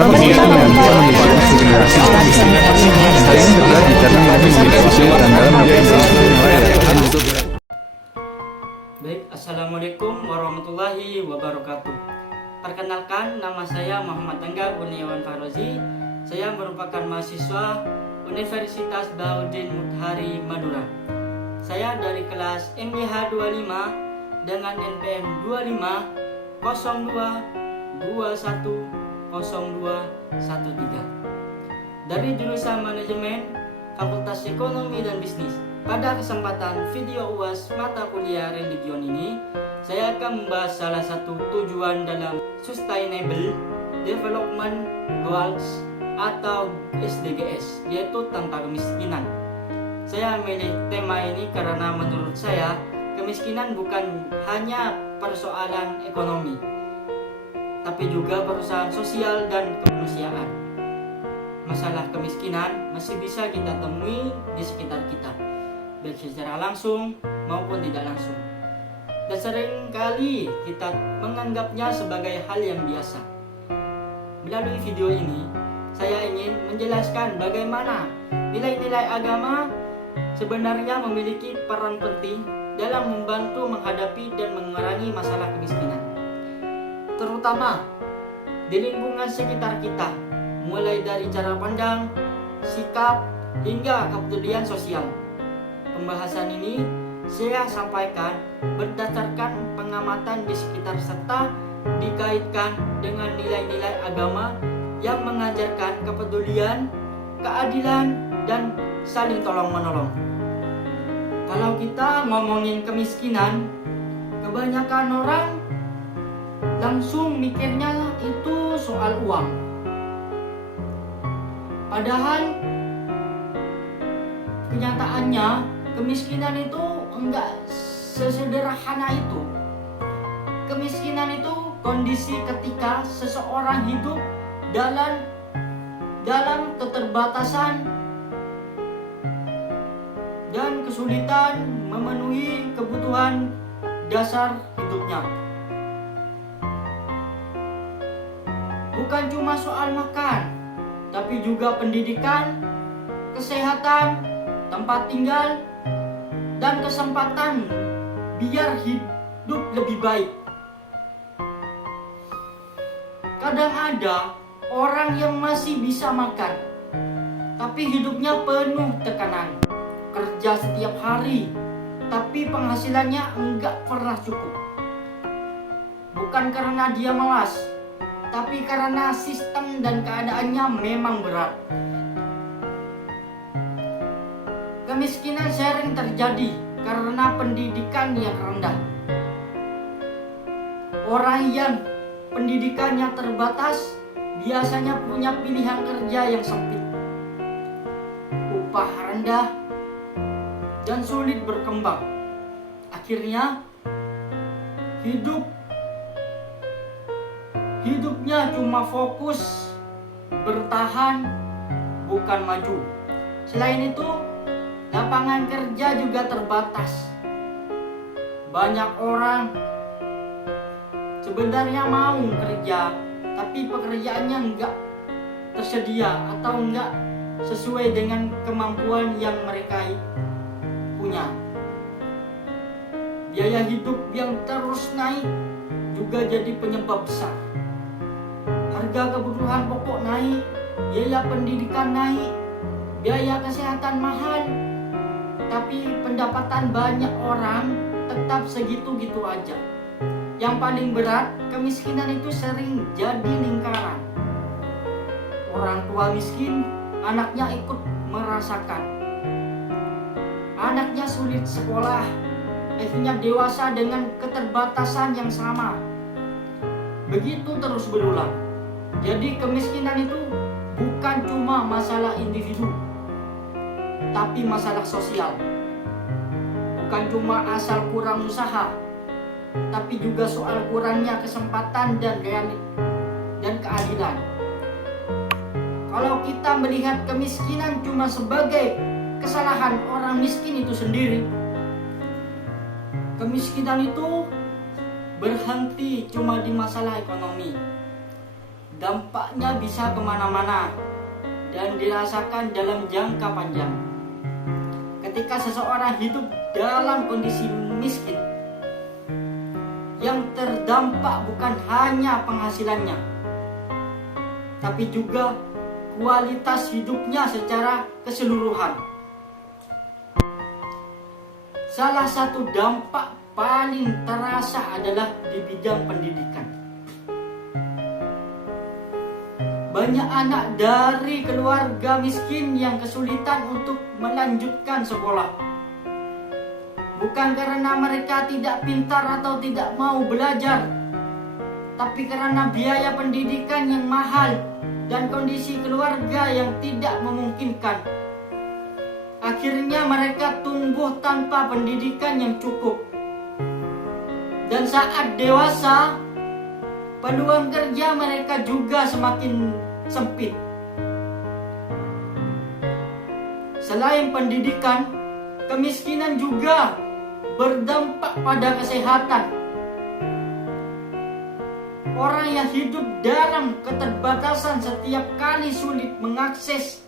karena kemiskinan bisa menjadi generasi sering terjadi karena mereka memiliki usia dan dalam Baik, Assalamualaikum warahmatullahi wabarakatuh. Perkenalkan, nama saya Muhammad Angga Gunawan Farozi. Saya merupakan mahasiswa Universitas Baudin Mutahari Madura. Saya dari kelas MYH 25 dengan NPM 25 02 21 0213 dari jurusan Manajemen Fakultas Ekonomi dan Bisnis. Pada kesempatan video UAS mata kuliah religion ini, saya akan membahas salah satu tujuan dalam Sustainable Development Goals atau SDGs, yaitu tanpa kemiskinan. Saya memilih tema ini karena menurut saya kemiskinan bukan hanya persoalan ekonomi, tapi juga persoalan sosial dan kemanusiaan. Masalah kemiskinan masih bisa kita temui di sekitar kita, baik secara langsung maupun tidak langsung. Dan seringkali kita menganggapnya sebagai hal yang biasa. Melalui video ini, saya ingin menjelaskan bagaimana nilai-nilai agama sebenarnya memiliki peran penting dalam membantu menghadapi dan mengurangi masalah kemiskinan, terutama di lingkungan sekitar kita, mulai dari cara pandang, sikap, hingga kepedulian sosial. Pembahasan ini saya sampaikan berdasarkan pengamatan di sekitar serta dikaitkan dengan nilai-nilai agama yang mengajarkan kepedulian, keadilan, dan saling tolong-menolong. Kalau kita ngomongin kemiskinan, kebanyakan orang langsung mikirnya itu soal uang. Padahal kenyataannya kemiskinan itu enggak sesederhana itu. Kemiskinan itu kondisi ketika seseorang hidup dalam keterbatasan dan kesulitan memenuhi kebutuhan dasar hidupnya. Bukan cuma soal makan, tapi juga pendidikan, kesehatan, tempat tinggal, dan kesempatan biar hidup lebih baik. Kadang ada orang yang masih bisa makan, tapi hidupnya penuh tekanan. Kerja setiap hari, tapi penghasilannya enggak pernah cukup. Bukan karena dia malas, tapi karena sistem dan keadaannya memang berat. Kemiskinan sering terjadi karena pendidikan yang rendah. Orang yang pendidikannya terbatas biasanya punya pilihan kerja yang sempit, upah rendah, dan sulit berkembang. Akhirnya hidupnya cuma fokus bertahan, bukan maju. Selain itu, lapangan kerja juga terbatas. Banyak orang sebenarnya mau kerja, tapi pekerjaannya enggak tersedia atau enggak sesuai dengan kemampuan yang mereka punya. Biaya hidup yang terus naik juga jadi penyebab besar. Harga kebutuhan pokok naik, biaya pendidikan naik, biaya kesehatan mahal, tapi pendapatan banyak orang tetap segitu-gitu aja. Yang paling berat, kemiskinan itu sering jadi lingkaran. Orang tua miskin, anaknya ikut merasakan. Anaknya sulit sekolah, akhirnya dewasa dengan keterbatasan yang sama. Begitu terus berulang. Jadi kemiskinan itu bukan cuma masalah individu, tapi masalah sosial. Bukan cuma asal kurang usaha, tapi juga soal kurangnya kesempatan dan keadilan. Kalau kita melihat kemiskinan cuma sebagai kesalahan orang miskin itu sendiri, kemiskinan itu berhenti cuma di masalah ekonomi. dampaknya bisa kemana-mana dan dirasakan dalam jangka panjang. Ketika seseorang hidup dalam kondisi miskin, yang terdampak bukan hanya penghasilannya, tapi juga kualitas hidupnya secara keseluruhan. Salah satu dampak paling terasa adalah di bidang pendidikan. Banyak anak dari keluarga miskin yang kesulitan untuk melanjutkan sekolah. Bukan karena mereka tidak pintar atau tidak mau belajar, tapi karena biaya pendidikan yang mahal dan kondisi keluarga yang tidak memungkinkan. Akhirnya mereka tumbuh tanpa pendidikan yang cukup. Dan saat dewasa, peluang kerja mereka juga semakin sempit. Selain pendidikan, kemiskinan juga berdampak pada kesehatan. Orang yang hidup dalam keterbatasan setiap kali sulit mengakses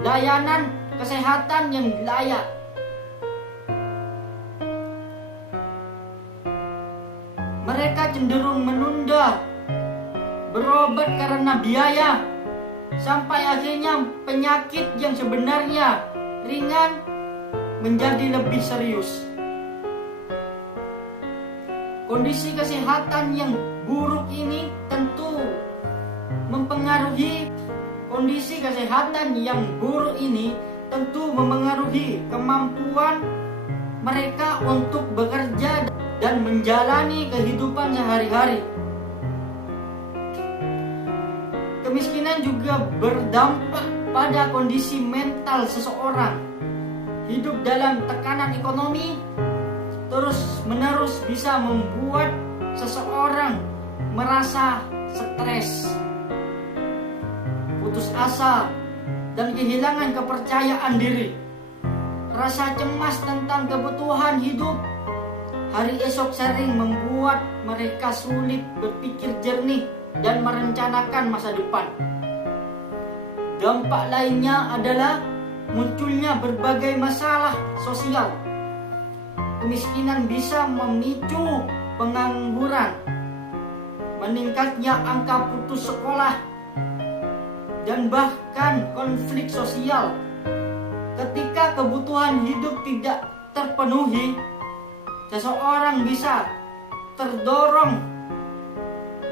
layanan kesehatan yang layak. Mereka cenderung menunda berobat karena biaya, sampai akhirnya penyakit yang sebenarnya ringan menjadi lebih serius. Kondisi kesehatan yang buruk ini tentu mempengaruhi kemampuan mereka untuk bekerja dan menjalani kehidupan sehari-hari. Kemiskinan juga berdampak pada kondisi mental seseorang. Hidup dalam tekanan ekonomi terus-menerus bisa membuat seseorang merasa stres, putus asa, dan kehilangan kepercayaan diri. Rasa cemas tentang kebutuhan hidup hari esok sering membuat mereka sulit berpikir jernih dan merencanakan masa depan. Dampak lainnya adalah munculnya berbagai masalah sosial. Kemiskinan bisa memicu pengangguran, meningkatnya angka putus sekolah, dan bahkan konflik sosial. Ketika kebutuhan hidup tidak terpenuhi, seseorang bisa terdorong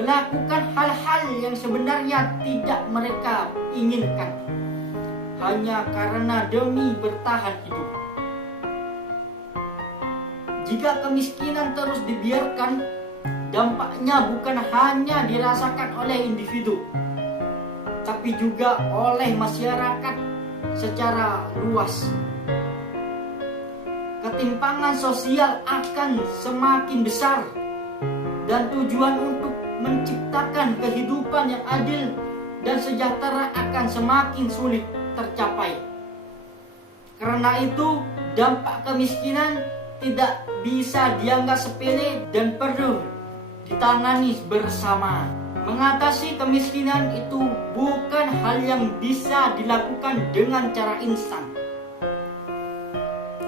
melakukan hal-hal yang sebenarnya tidak mereka inginkan, hanya karena demi bertahan hidup. Jika kemiskinan terus dibiarkan, dampaknya bukan hanya dirasakan oleh individu, tapi juga oleh masyarakat secara luas. Ketimpangan sosial akan semakin besar, dan tujuan untuk menciptakan kehidupan yang adil dan sejahtera akan semakin sulit tercapai. Karena itu, dampak kemiskinan tidak bisa dianggap sepele dan perlu ditangani bersama. Mengatasi kemiskinan itu bukan hal yang bisa dilakukan dengan cara instan.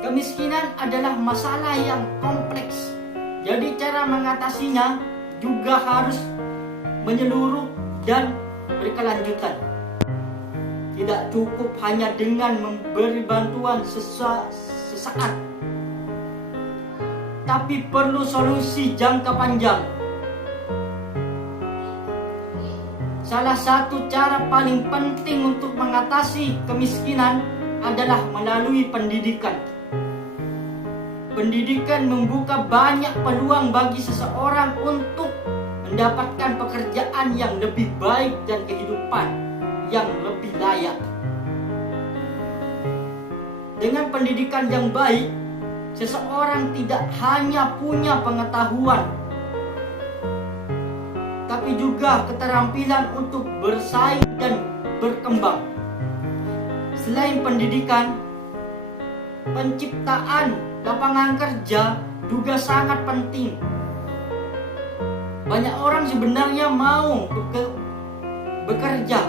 Kemiskinan adalah masalah yang kompleks, jadi cara mengatasinya juga harus menyeluruh dan berkelanjutan. Tidak cukup hanya dengan memberi bantuan sesaat, tapi perlu solusi jangka panjang. Salah satu cara paling penting untuk mengatasi kemiskinan adalah melalui pendidikan. Pendidikan membuka banyak peluang bagi seseorang untuk mendapatkan pekerjaan yang lebih baik dan kehidupan yang lebih layak. Dengan pendidikan yang baik, seseorang tidak hanya punya pengetahuan, tapi juga keterampilan untuk bersaing dan berkembang. Selain pendidikan, penciptaan lapangan kerja juga sangat penting. Banyak orang sebenarnya mau bekerja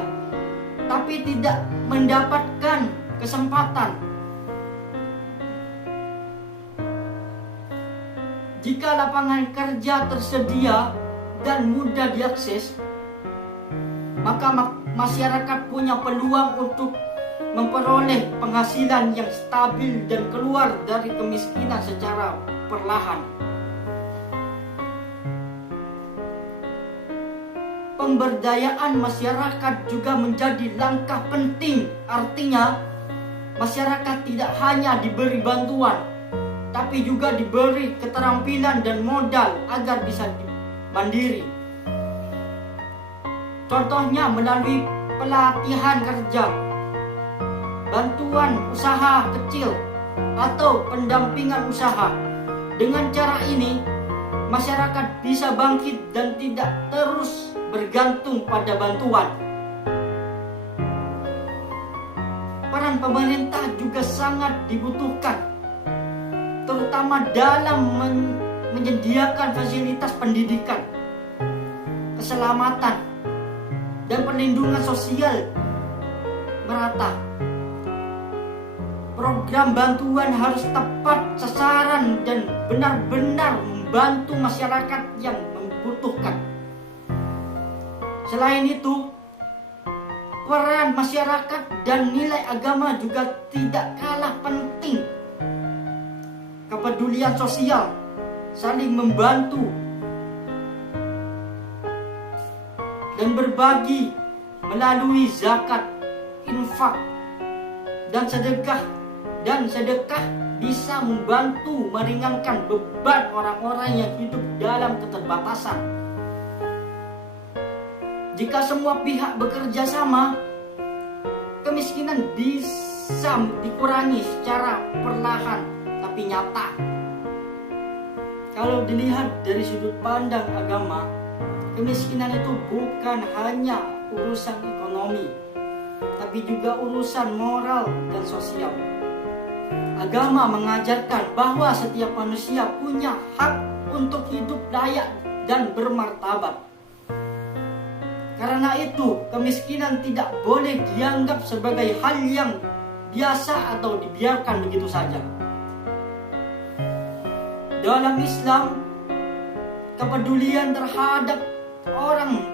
tapi tidak mendapatkan kesempatan. Jika lapangan kerja tersedia dan mudah diakses, maka masyarakat punya peluang untuk memperoleh penghasilan yang stabil dan keluar dari kemiskinan secara perlahan. Pemberdayaan masyarakat juga menjadi langkah penting. Artinya, masyarakat tidak hanya diberi bantuan, tapi juga diberi keterampilan dan modal agar bisa mandiri. Contohnya melalui pelatihan kerja, bantuan usaha kecil, atau pendampingan usaha. Dengan cara ini, masyarakat bisa bangkit dan tidak terus bergantung pada bantuan. Peran pemerintah juga sangat dibutuhkan, terutama dalam menyediakan fasilitas pendidikan, keselamatan, dan perlindungan sosial merata. Program bantuan harus tepat sasaran dan benar-benar membantu masyarakat yang membutuhkan. Selain itu, peran masyarakat dan nilai agama juga tidak kalah penting. Kepedulian sosial, saling membantu, dan berbagi melalui zakat, infak, dan sedekah bisa membantu meringankan beban orang-orang yang hidup dalam keterbatasan. Jika semua pihak bekerja sama, kemiskinan bisa dikurangi secara perlahan tapi nyata. Kalau dilihat dari sudut pandang agama, kemiskinan itu bukan hanya urusan ekonomi, tapi juga urusan moral dan sosial. Agama mengajarkan bahwa setiap manusia punya hak untuk hidup layak dan bermartabat. Karena itu, kemiskinan tidak boleh dianggap sebagai hal yang biasa atau dibiarkan begitu saja. Dalam Islam, kepedulian terhadap orang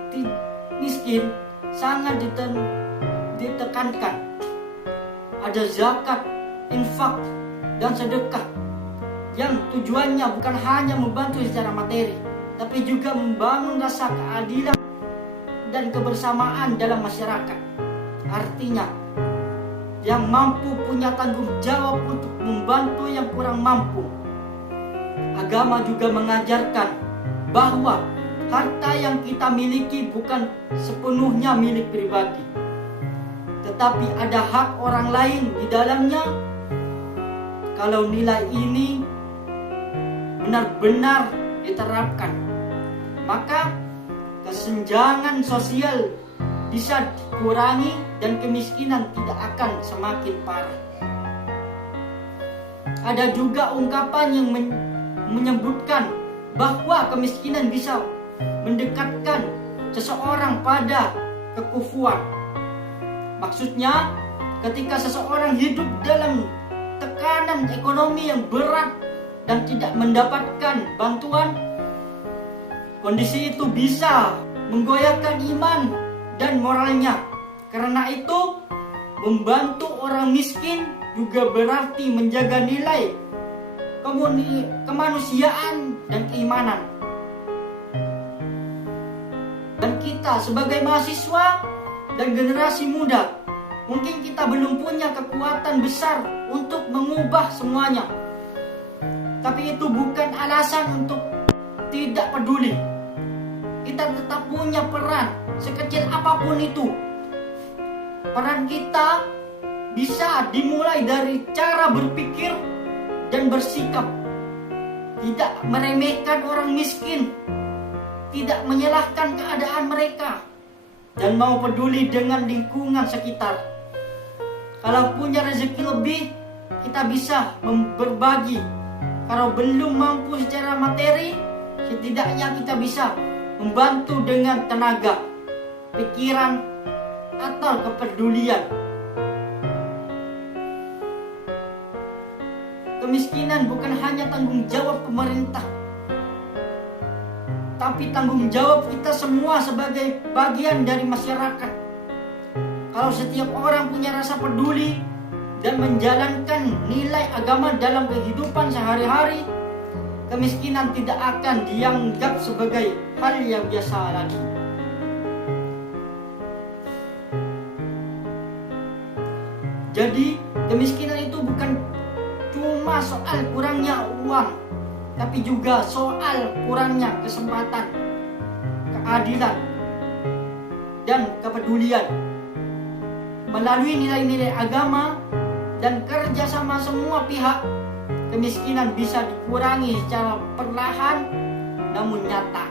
miskin sangat ditekankan. Ada zakat, infak, dan sedekah yang tujuannya bukan hanya membantu secara materi, tapi juga membangun rasa keadilan dan kebersamaan dalam masyarakat. Artinya, yang mampu punya tanggung jawab untuk membantu yang kurang mampu. Agama juga mengajarkan bahwa harta yang kita miliki bukan sepenuhnya milik pribadi, tetapi ada hak orang lain di dalamnya. Kalau nilai ini benar-benar diterapkan, maka kesenjangan sosial bisa dikurangi dan kemiskinan tidak akan semakin parah. Ada juga ungkapan yang menyebutkan bahwa kemiskinan bisa mendekatkan seseorang pada kekufuran. Maksudnya, ketika seseorang hidup dalam tekanan ekonomi yang berat dan tidak mendapatkan bantuan, kondisi itu bisa menggoyahkan iman dan moralnya. Karena itu, membantu orang miskin juga berarti menjaga nilai kemanusiaan dan keimanan. Dan kita sebagai mahasiswa dan generasi muda, mungkin kita belum punya kekuatan besar untuk mengubah semuanya. Tapi itu bukan alasan untuk tidak peduli. Kita tetap punya peran, sekecil apapun itu. Peran kita bisa dimulai dari cara berpikir dan bersikap. Tidak meremehkan orang miskin, tidak menyalahkan keadaan mereka, dan mau peduli dengan lingkungan sekitar. Kalau punya rezeki lebih, kita bisa berbagi. Kalau belum mampu secara materi, setidaknya kita bisa membantu dengan tenaga, pikiran, atau kepedulian. Kemiskinan bukan hanya tanggung jawab pemerintah, tapi tanggung jawab kita semua sebagai bagian dari masyarakat. Kalau setiap orang punya rasa peduli dan menjalankan nilai agama dalam kehidupan sehari-hari, kemiskinan tidak akan dianggap sebagai hal yang biasa lagi. Jadi, kemiskinan itu bukan cuma soal kurangnya uang, tapi juga soal kurangnya kesempatan, keadilan, dan kepedulian. Melalui nilai-nilai agama dan kerjasama semua pihak, kemiskinan bisa dikurangi secara perlahan namun nyata.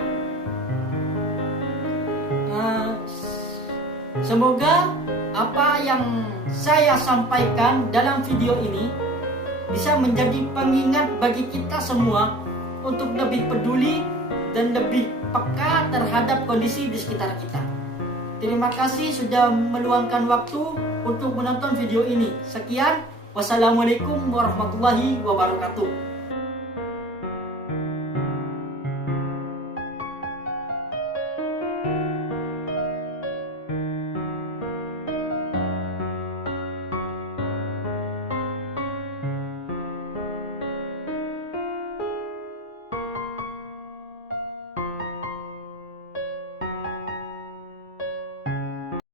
Semoga apa yang saya sampaikan dalam video ini bisa menjadi pengingat bagi kita semua untuk lebih peduli dan lebih peka terhadap kondisi di sekitar kita. Terima kasih sudah meluangkan waktu untuk menonton video ini. Sekian, wassalamualaikum warahmatullahi wabarakatuh.